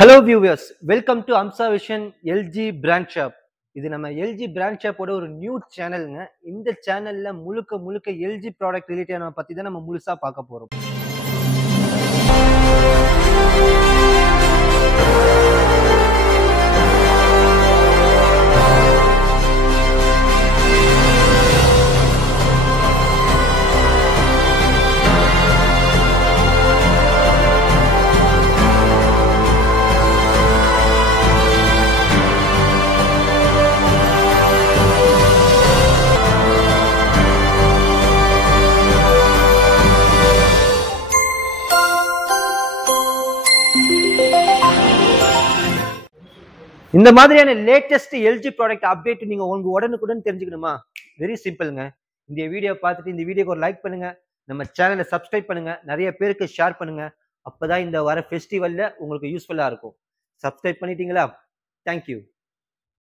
Hello viewers, welcome to Amsa vision LG brand shop. இது நம்ம LG brand ஷாப்போட ஒரு நியூ சேனலுங்க. இந்த சேனல்ல முழுக்க முழுக்க எல்ஜி ப்ராடக்ட் ரிலேட்டடான பத்தி தான் நம்ம முழுசா பார்க்க போறோம். இந்த மாதிரியான லேட்டஸ்ட் எல்ஜி ப்ராடக்ட் அப்டேட் நீங்க உங்களுக்கு உடனுக்குடன் தெரிஞ்சுக்கணுமா? வெரி சிம்பிள்ங்க. இந்த வீடியோ பார்த்துட்டு இந்த வீடியோக்கு ஒரு லைக் பண்ணுங்க, நம்ம சேனலை சப்ஸ்கிரைப் பண்ணுங்க, நிறைய பேருக்கு ஷேர் பண்ணுங்க. அப்பதான் இந்த வர ஃபெஸ்டிவல்ல உங்களுக்கு யூஸ்ஃபுல்லா இருக்கும். சப்ஸ்கிரைப் பண்ணிட்டீங்களா? தேங்க்யூ.